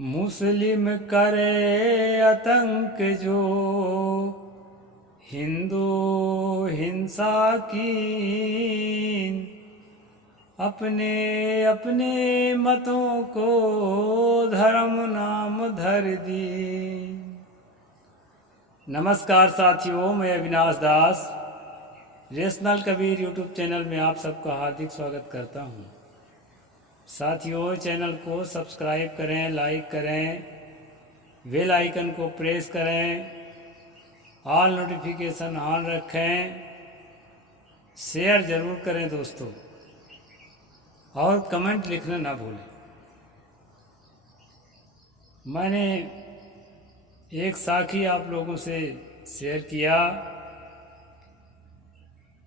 मुस्लिम करे आतंक जो हिंदू हिंसा की अपने अपने मतों को धर्म नाम धर दी। नमस्कार साथियों, मैं अविनाश दास रेशनल कबीर यूट्यूब चैनल में आप सबका हार्दिक स्वागत करता हूं। साथियों, चैनल को सब्सक्राइब करें, लाइक करें, बेल आइकन को प्रेस करें, ऑल नोटिफिकेशन ऑन रखें, शेयर ज़रूर करें दोस्तों, और कमेंट लिखना ना भूलें। मैंने एक साखी आप लोगों से शेयर किया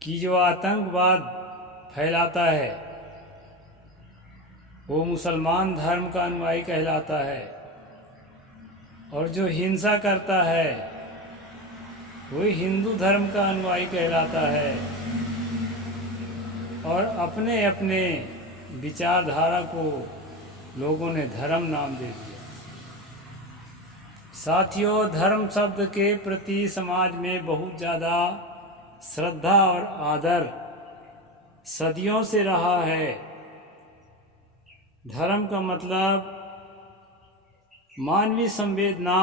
कि जो आतंकवाद फैलाता है वो मुसलमान धर्म का अनुयायी कहलाता है, और जो हिंसा करता है वही हिंदू धर्म का अनुयायी कहलाता है। और अपने अपने विचारधारा को लोगों ने धर्म नाम दे दिया। साथियों, धर्म शब्द के प्रति समाज में बहुत ज़्यादा श्रद्धा और आदर सदियों से रहा है। धर्म का मतलब मानवीय संवेदना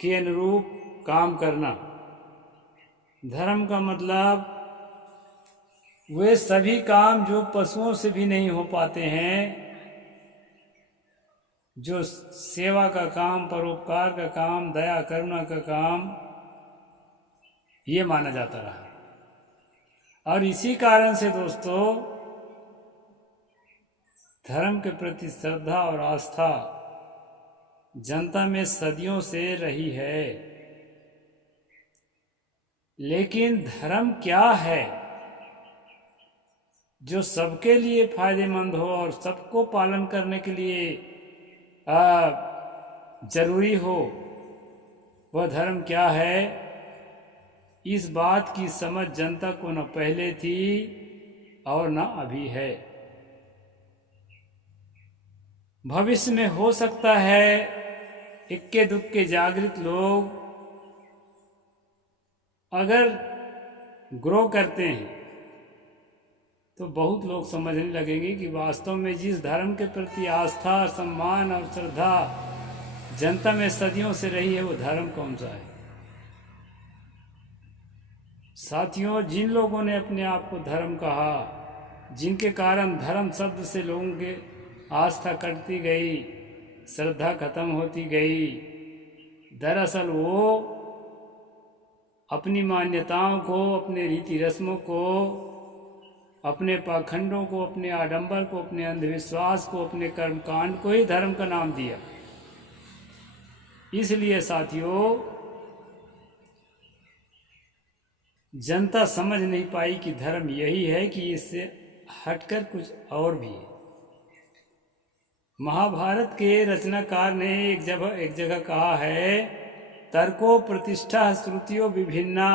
के अनुरूप काम करना। धर्म का मतलब वे सभी काम जो पशुओं से भी नहीं हो पाते हैं, जो सेवा का काम, परोपकार का काम, दया करुणा का काम, ये माना जाता रहा। और इसी कारण से दोस्तों, धर्म के प्रति श्रद्धा और आस्था जनता में सदियों से रही है। लेकिन धर्म क्या है जो सबके लिए फायदेमंद हो और सबको पालन करने के लिए जरूरी हो? वह धर्म क्या है? इस बात की समझ जनता को न पहले थी और न अभी है। भविष्य में हो सकता है इक्के दुक्के जागृत लोग अगर ग्रो करते हैं तो बहुत लोग समझने लगेंगे कि वास्तव में जिस धर्म के प्रति आस्था, सम्मान और श्रद्धा जनता में सदियों से रही है वो धर्म कौन सा है। साथियों, जिन लोगों ने अपने आप को धर्म कहा, जिनके कारण धर्म शब्द से लोगों के आस्था कटती गई, श्रद्धा खत्म होती गई, दरअसल वो अपनी मान्यताओं को, अपने रीति रस्मों को, अपने पाखंडों को, अपने आडंबर को, अपने अंधविश्वास को, अपने कर्मकांड को ही धर्म का नाम दिया। इसलिए साथियों, जनता समझ नहीं पाई कि धर्म यही है कि इससे हटकर कुछ और भी है। महाभारत के रचनाकार ने एक जगह कहा है, तर्को प्रतिष्ठा श्रुतियो विभिन्ना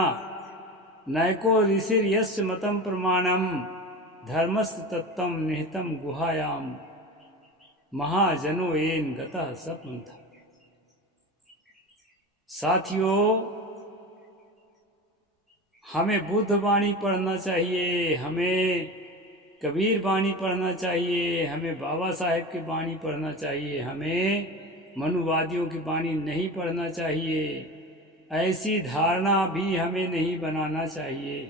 नैको ऋषिर्यस्य मतम प्रमाणम धर्मस्य तत्त्वं निहितम गुहायाम महाजनो येन गतः सपंथा। साथियों, हमें बुद्ध वाणी पढ़ना चाहिए, हमें कबीर वाणी पढ़ना चाहिए, हमें बाबा साहेब की वाणी पढ़ना चाहिए, हमें मनुवादियों की वाणी नहीं पढ़ना चाहिए। ऐसी धारणा भी हमें नहीं बनाना चाहिए,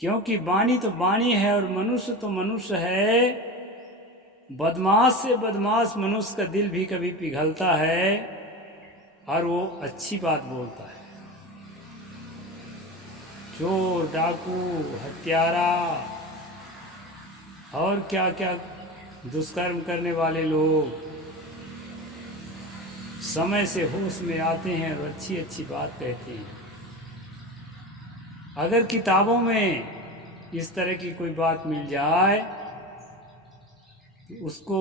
क्योंकि वाणी तो वाणी है और मनुष्य तो मनुष्य है। बदमाश से बदमाश मनुष्य का दिल भी कभी पिघलता है और वो अच्छी बात बोलता है। चोर, डाकू, हत्यारा और क्या क्या दुष्कर्म करने वाले लोग समय से होश में आते हैं और अच्छी अच्छी बात कहते हैं। अगर किताबों में इस तरह की कोई बात मिल जाए तो उसको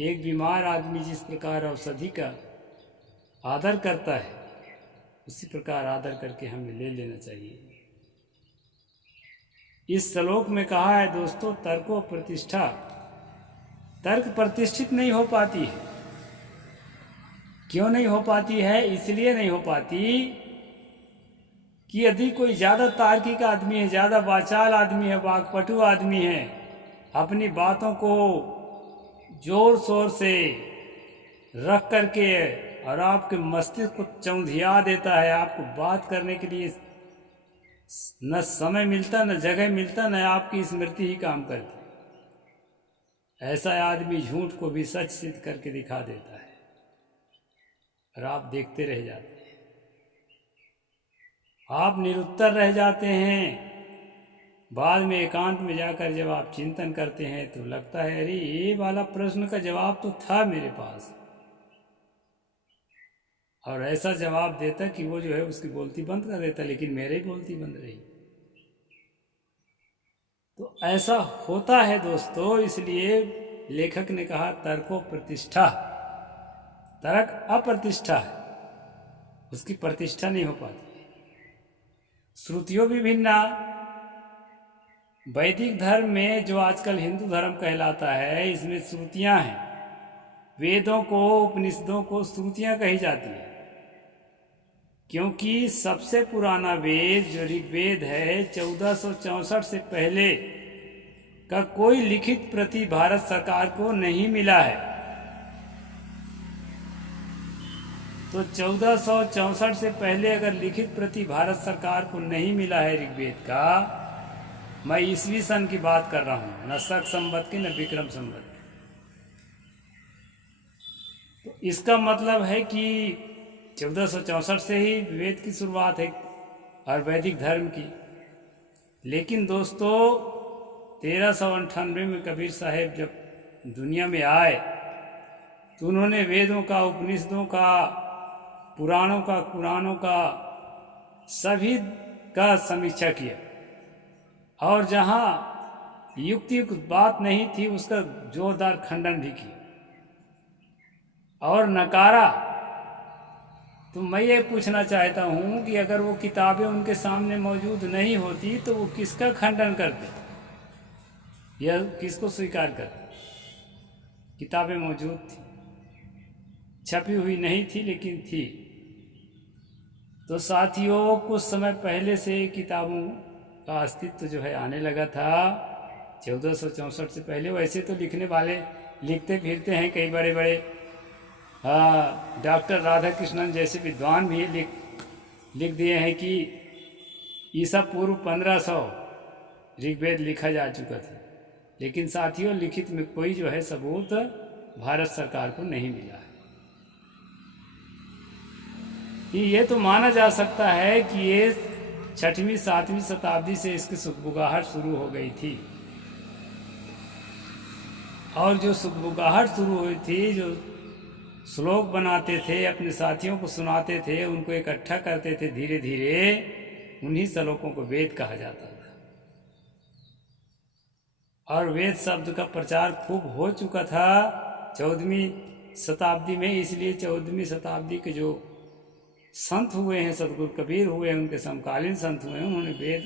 एक बीमार आदमी जिस प्रकार औषधि का आदर करता है, उसी प्रकार आदर करके हमें ले लेना चाहिए। इस श्लोक में कहा है दोस्तों, तर्को प्रतिष्ठा तर्क प्रतिष्ठित नहीं हो पाती है। क्यों नहीं हो पाती है? इसलिए नहीं हो पाती कि यदि कोई ज़्यादा तार्किक आदमी है, ज़्यादा वाचाल आदमी है, वाक्पटु आदमी है, अपनी बातों को जोर शोर से रख करके और आपके मस्तिष्क को चौंधिया देता है, आपको बात करने के लिए न समय मिलता, न जगह मिलता, न आपकी स्मृति ही काम करती, ऐसा आदमी झूठ को भी सच सिद्ध करके दिखा देता है और आप देखते रह जाते हैं, आप निरुत्तर रह जाते हैं। बाद में एकांत में जाकर जब आप चिंतन करते हैं तो लगता है अरे ये वाला प्रश्न का जवाब तो था मेरे पास, और ऐसा जवाब देता कि वो जो है उसकी बोलती बंद कर देता, लेकिन मेरे ही बोलती बंद रही। तो ऐसा होता है दोस्तों, इसलिए लेखक ने कहा तर्को प्रतिष्ठा, तर्क अप्रतिष्ठा है, उसकी प्रतिष्ठा नहीं हो पाती। श्रुतियों भी भिन्ना, वैदिक धर्म में जो आजकल हिंदू धर्म कहलाता है, इसमें श्रुतियां हैं, वेदों को उपनिषदों को श्रुतियां कही जाती है, क्योंकि सबसे पुराना वेद जो ऋग्वेद है 1464 से पहले का कोई लिखित प्रति भारत सरकार को नहीं मिला है। तो 1464 से पहले अगर लिखित प्रति भारत सरकार को नहीं मिला है ऋग्वेद का, मैं ईस्वी सन की बात कर रहा हूँ, न शक संवत की न विक्रम संवत की, तो इसका मतलब है कि 1464 से ही वेद की शुरुआत है और वैदिक धर्म की। लेकिन दोस्तों 1398 में कबीर साहेब जब दुनिया में आए तो उन्होंने वेदों का, उपनिषदों का, पुराणों का, कुरानों का, सभी का समीक्षा किया, और जहाँ युक्ति युक्त बात नहीं थी उसका जोरदार खंडन भी किया और नकारा। तो मैं ये पूछना चाहता हूँ कि अगर वो किताबें उनके सामने मौजूद नहीं होती तो वो किसका खंडन करते या किसको स्वीकार करते? किताबें मौजूद थी, छपी हुई नहीं थी लेकिन थी। तो साथियों कुछ समय पहले से किताबों का अस्तित्व जो है आने लगा था, 1464 से पहले। वैसे तो लिखने वाले लिखते फिरते हैं, कई बड़े बड़े डॉक्टर राधा कृष्णन जैसे विद्वान भी लिख दिए हैं कि ईसा पूर्व 1500 ऋग्वेद लिखा जा चुका था। लेकिन साथियों लिखित में कोई जो है सबूत भारत सरकार को नहीं मिला है। ये तो माना जा सकता है कि ये 6वीं 7वीं शताब्दी से इसकी सुखबुगाहट शुरू हो गई थी, और जो सुखबुगाहट शुरू हुई थी, जो श्लोक बनाते थे, अपने साथियों को सुनाते थे, उनको इकट्ठा करते थे धीरे धीरे, उन्हीं श्लोकों को वेद कहा जाता था। और वेद शब्द का प्रचार खूब हो चुका था 14वीं शताब्दी में। इसलिए 14वीं शताब्दी के जो संत हुए हैं, सतगुरु कबीर हुए, उनके समकालीन संत हुए हैं, उन्होंने वेद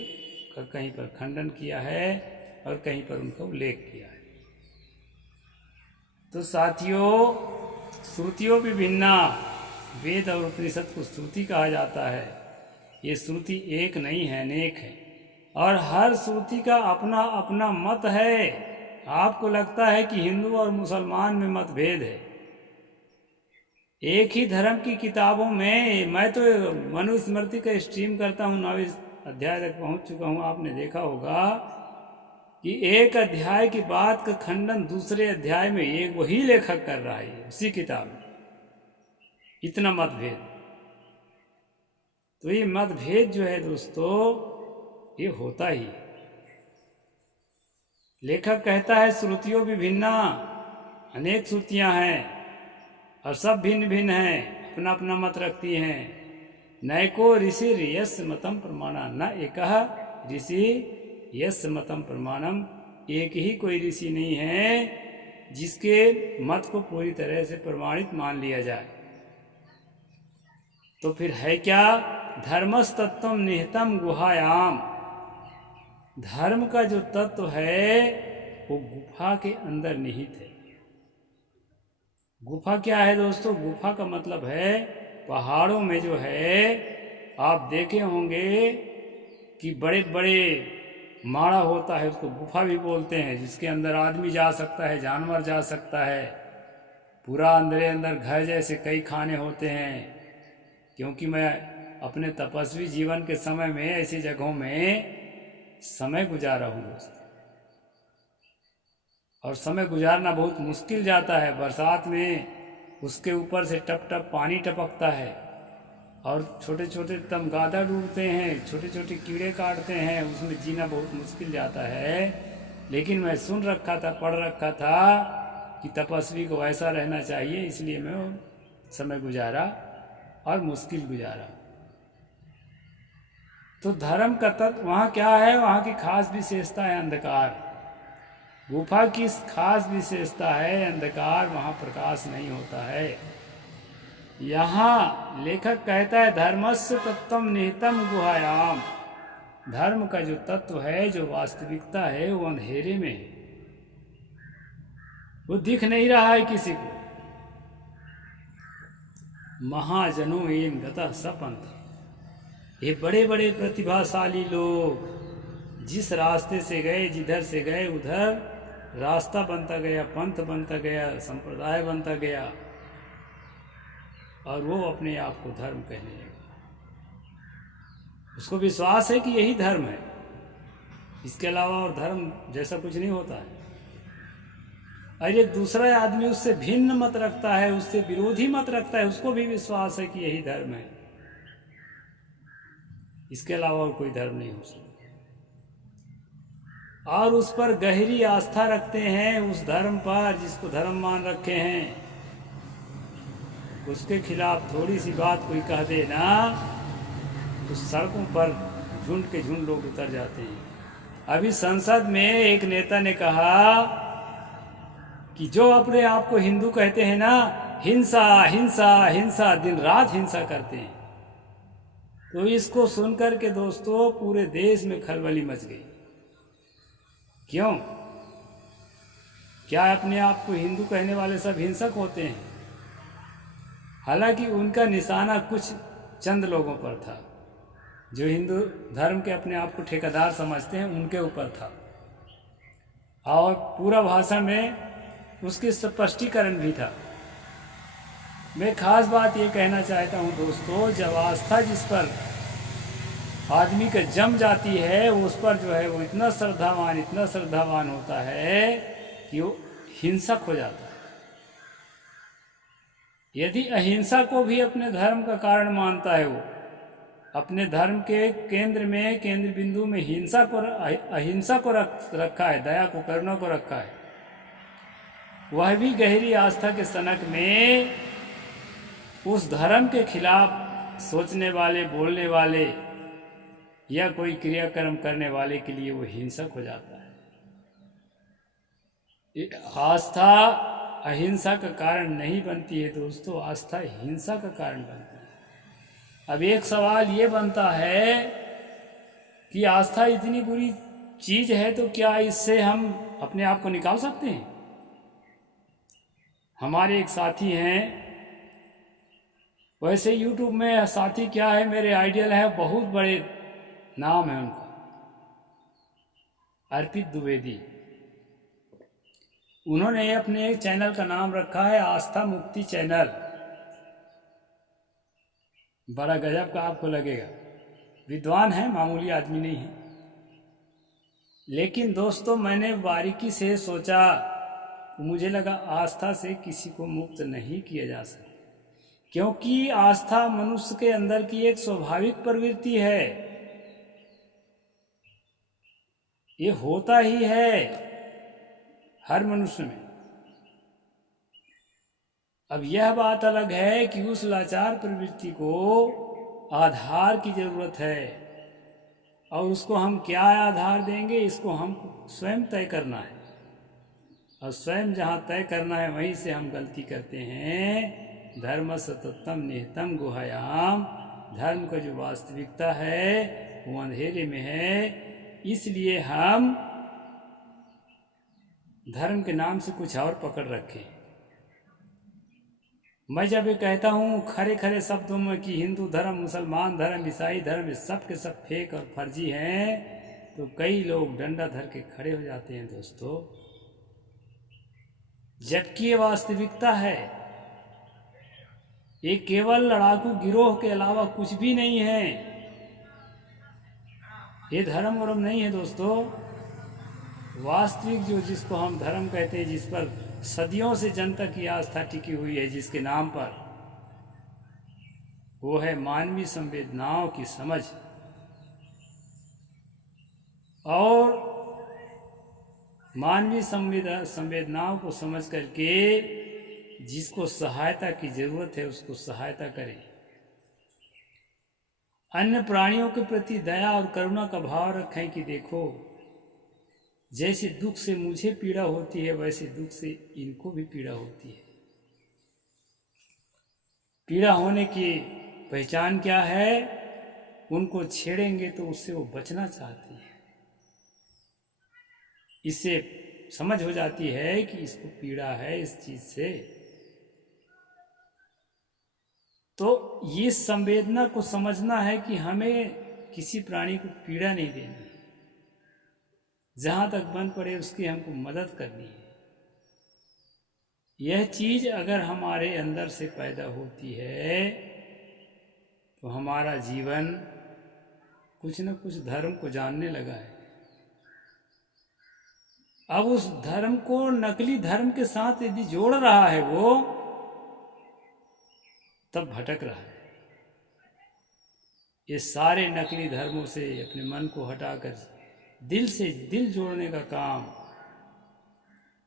का कहीं पर खंडन किया है और कहीं पर उनका उल्लेख किया है। तो साथियों श्रुतियों भी भिन्ना, वेद और उपनिषद को श्रुति कहा जाता है। ये श्रुति एक नहीं है, अनेक है, और हर श्रुति का अपना अपना मत है। आपको लगता है कि हिंदू और मुसलमान में मतभेद है, एक ही धर्म की किताबों में। मैं तो मनुस्मृति का स्ट्रीम करता हूँ, 9वें अध्याय तक पहुँच चुका हूँ। आपने देखा होगा कि एक अध्याय की बात का खंडन दूसरे अध्याय में एक वही लेखक कर रहा है उसी किताब में। इतना मतभेद। तो ये मतभेद जो है दोस्तों, ये होता ही। लेखक कहता है श्रुतियों भी भिन्ना, अनेक श्रुतियां हैं और सब भिन्न भिन्न हैं, अपना अपना मत रखती हैं। नैको ऋषि यस् मतम प्रमाणा, न एकः ऋषि यस् मतम प्रमाणम, एक ही कोई ऋषि नहीं है जिसके मत को पूरी तरह से प्रमाणित मान लिया जाए। तो फिर है क्या? धर्मस्तत्वम निहितम गुहायाम, धर्म का जो तत्व है वो गुफा के अंदर निहित है। गुफा क्या है दोस्तों? गुफा का मतलब है पहाड़ों में जो है, आप देखे होंगे कि बड़े बड़े माड़ा होता है, उसको गुफा भी बोलते हैं, जिसके अंदर आदमी जा सकता है, जानवर जा सकता है। पूरा अंदर अंदर घर जैसे कई खाने होते हैं। क्योंकि मैं अपने तपस्वी जीवन के समय में ऐसी जगहों में समय गुजारा हूँ दोस्त। और समय गुजारना बहुत मुश्किल जाता है। बरसात में उसके ऊपर से टप टप पानी टपकता है और छोटे छोटे तमगादा डूबते हैं, छोटे छोटे कीड़े काटते हैं, उसमें जीना बहुत मुश्किल जाता है। लेकिन मैं सुन रखा था, पढ़ रखा था कि तपस्वी को ऐसा रहना चाहिए, इसलिए मैं वो समय गुजारा और मुश्किल गुजारा। तो धर्म का तत्व वहाँ क्या है? वहाँ की खास विशेषता है अंधकार। गुफा की खास विशेषता है अंधकार, वहाँ प्रकाश नहीं होता है। यहाँ लेखक कहता है धर्मस्य तत्वम निहितम गुहायाम। धर्म का जो तत्व है, जो वास्तविकता है, वो अंधेरे में है, वो दिख नहीं रहा है किसी को। महाजनो एन गतः सपंथ। ये बड़े बड़े प्रतिभाशाली लोग जिस रास्ते से गए, जिधर से गए उधर रास्ता बनता गया, पंथ बनता गया, संप्रदाय बनता गया, और वो अपने आप को धर्म कहने लगा। उसको विश्वास है कि यही धर्म है, इसके अलावा और धर्म जैसा कुछ नहीं होता है। और एक दूसरा आदमी उससे भिन्न मत रखता है, उससे विरोधी मत रखता है, उसको भी विश्वास है कि यही धर्म है, इसके अलावा और कोई धर्म नहीं हो सकता। और उस पर गहरी आस्था रखते हैं, उस धर्म पर जिसको धर्म मान रखे हैं। उसके खिलाफ थोड़ी सी बात कोई कह दे ना, तो सड़कों पर झुंड के झुंड लोग उतर जाते हैं। अभी संसद में एक नेता ने कहा कि जो अपने आप को हिंदू कहते हैं ना, हिंसा हिंसा हिंसा, दिन रात हिंसा करते हैं। तो इसको सुनकर के दोस्तों पूरे देश में खलबली मच गई। क्यों? क्या अपने आप को हिंदू कहने वाले सब हिंसक होते हैं? हालांकि उनका निशाना कुछ चंद लोगों पर था, जो हिंदू धर्म के अपने आप को ठेकेदार समझते हैं, उनके ऊपर था। और पूरा भाषण में उसके स्पष्टीकरण भी था। मैं खास बात ये कहना चाहता हूँ दोस्तों, जब आस्था जिस पर आदमी का जम जाती है, उस पर जो है वो इतना श्रद्धावान होता है कि वो हिंसक हो जाता है। यदि अहिंसा को भी अपने धर्म का कारण मानता है, वो अपने धर्म के केंद्र में, केंद्र बिंदु में अहिंसा को रखा है, दया को, करुणा को रखा है, वह भी गहरी आस्था के सनक में उस धर्म के खिलाफ सोचने वाले, बोलने वाले या कोई क्रियाक्रम करने वाले के लिए वो हिंसक हो जाता है। आस्था अहिंसा का कारण नहीं बनती है दोस्तों, आस्था हिंसा का कारण बनती है। अब एक सवाल ये बनता है कि आस्था इतनी बुरी चीज है, तो क्या इससे हम अपने आप को निकाल सकते हैं? हमारे एक साथी हैं, वैसे यूट्यूब में साथी क्या है, मेरे आइडियल है, बहुत बड़े नाम है उनका, अर्पित द्विवेदी। उन्होंने अपने चैनल का नाम रखा है आस्था मुक्ति चैनल। बड़ा गजब का आपको लगेगा, विद्वान है, मामूली आदमी नहीं है। लेकिन दोस्तों मैंने बारीकी से सोचा, मुझे लगा आस्था से किसी को मुक्त नहीं किया जा सकता, क्योंकि आस्था मनुष्य के अंदर की एक स्वाभाविक प्रवृत्ति है, ये होता ही है हर मनुष्य में। अब यह बात अलग है कि उस लाचार प्रवृत्ति को आधार की जरूरत है, और उसको हम क्या आधार देंगे, इसको हम स्वयं तय करना है। और स्वयं जहाँ तय करना है वहीं से हम गलती करते हैं। धर्म सततम निहितम गुहायाम, धर्म का जो वास्तविकता है वो अंधेरे में है, इसलिए हम धर्म के नाम से कुछ और पकड़ रखे। मैं जब ये कहता हूँ खरे खरे शब्दों में कि हिंदू धर्म, मुसलमान धर्म, ईसाई धर्म ये सब के सब फेक और फर्जी हैं, तो कई लोग डंडा धर के खड़े हो जाते हैं दोस्तों। जबकि ये वास्तविकता है, ये केवल लड़ाकू गिरोह के अलावा कुछ भी नहीं है। ये धर्म वरम नहीं है दोस्तों। वास्तविक जो जिसको हम धर्म कहते हैं, जिस पर सदियों से जनता की आस्था टिकी हुई है, जिसके नाम पर, वो है मानवीय संवेदनाओं की समझ। और मानवीय संवेदनाओं को समझ करके जिसको सहायता की जरूरत है उसको सहायता करें। अन्य प्राणियों के प्रति दया और करुणा का भाव रखें कि देखो, जैसे दुख से मुझे पीड़ा होती है वैसे दुख से इनको भी पीड़ा होती है। पीड़ा होने की पहचान क्या है? उनको छेड़ेंगे तो उससे वो बचना चाहती है। इससे समझ हो जाती है कि इसको पीड़ा है इस चीज से। तो ये संवेदना को समझना है कि हमें किसी प्राणी को पीड़ा नहीं देनी, जहां तक बन पड़े उसकी हमको मदद करनी है। यह चीज अगर हमारे अंदर से पैदा होती है तो हमारा जीवन कुछ न कुछ धर्म को जानने लगा है। अब उस धर्म को नकली धर्म के साथ यदि जोड़ रहा है वो, तब भटक रहा है। ये सारे नकली धर्मों से अपने मन को हटाकर दिल से दिल जोड़ने का काम,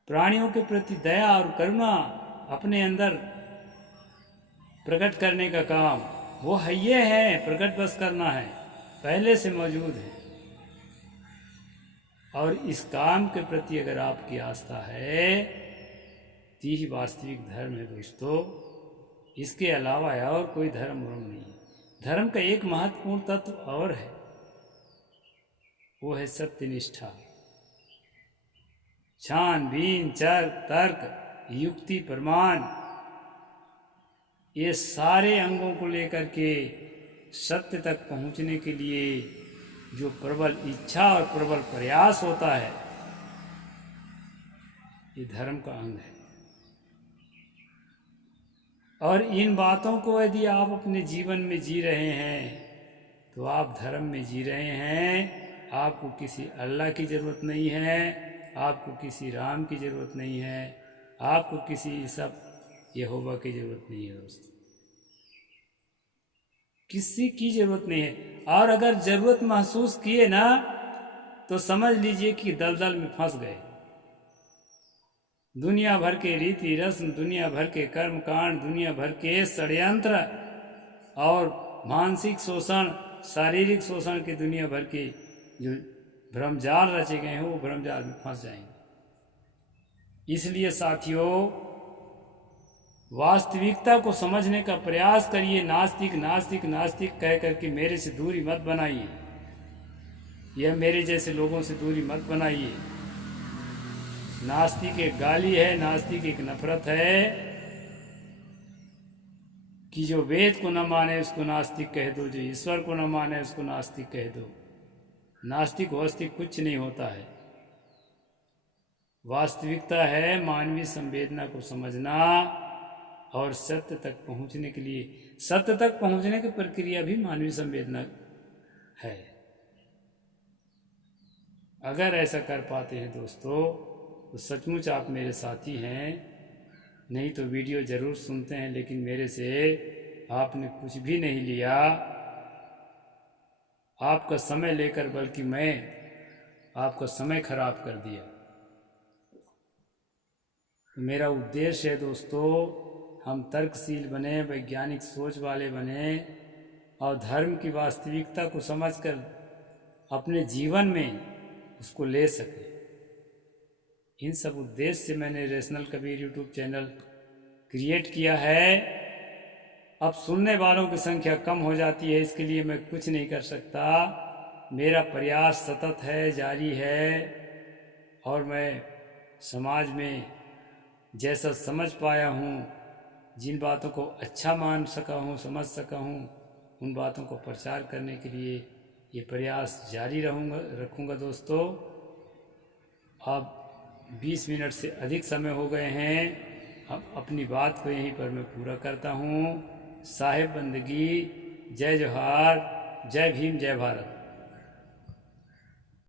प्राणियों के प्रति दया और करुणा अपने अंदर प्रकट करने का काम, वो है ये है, प्रकट बस करना है, पहले से मौजूद है। और इस काम के प्रति अगर आपकी आस्था है तो ही वास्तविक धर्म है दोस्तों। इसके अलावा और कोई धर्म नहीं है। धर्म का एक महत्वपूर्ण तत्व और है, वो है सत्यनिष्ठा। छानबीन, तर्क, युक्ति, प्रमाण, ये सारे अंगों को लेकर के सत्य तक पहुंचने के लिए जो प्रबल इच्छा और प्रबल प्रयास होता है, ये धर्म का अंग है। और इन बातों को यदि आप अपने जीवन में जी रहे हैं तो आप धर्म में जी रहे हैं। आपको किसी अल्लाह की ज़रूरत नहीं है, आपको किसी राम की ज़रूरत नहीं है, आपको किसी सब यहोवा की ज़रूरत नहीं है दोस्तों। किसी की ज़रूरत नहीं है। और अगर ज़रूरत महसूस किए ना तो समझ लीजिए कि दलदल में फंस गए। दुनिया भर के रीति रस्म, दुनिया भर के कर्म कांड, दुनिया भर के षड्यंत्र और मानसिक शोषण, शारीरिक शोषण के दुनिया भर के जो भ्रमजाल रचे गए हैं वो भ्रमजाल में फंस जाएंगे। इसलिए साथियों, वास्तविकता को समझने का प्रयास करिए। नास्तिक नास्तिक नास्तिक कह करके मेरे से दूरी मत बनाइए, यह मेरे जैसे लोगों से दूरी मत बनाइए। नास्तिक एक गाली है, नास्तिक एक नफरत है कि जो वेद को न माने उसको नास्तिक कह दो, जो ईश्वर को न माने उसको नास्तिक कह दो। नास्तिक वास्तिक कुछ नहीं होता है। वास्तविकता है मानवीय संवेदना को समझना और सत्य तक पहुंचने के लिए, सत्य तक पहुंचने की प्रक्रिया भी मानवीय संवेदना है। अगर ऐसा कर पाते हैं दोस्तों तो सचमुच आप मेरे साथी हैं। नहीं तो वीडियो ज़रूर सुनते हैं लेकिन मेरे से आपने कुछ भी नहीं लिया, आपका समय लेकर, बल्कि मैं आपका समय खराब कर दिया। मेरा उद्देश्य है दोस्तों, हम तर्कशील बने, वैज्ञानिक सोच वाले बने और धर्म की वास्तविकता को समझकर अपने जीवन में उसको ले सकें। इन सब उद्देश्य से मैंने rational Kabir YouTube channel create किया है। अब सुनने वालों की संख्या कम हो जाती है, इसके लिए मैं कुछ नहीं कर सकता। मेरा प्रयास सतत है, जारी है और मैं समाज में जैसा समझ पाया हूँ जिन बातों को अच्छा मान सका हूँ, समझ सका हूँ, उन बातों को प्रचार करने के लिए ये प्रयास जारी रखूँगा दोस्तों। अब 20 मिनट से अधिक समय हो गए हैं। अब अपनी बात को यहीं पर मैं पूरा करता हूँ। साहिब बंदगी, जय जोहार, जय भीम, जय भारत।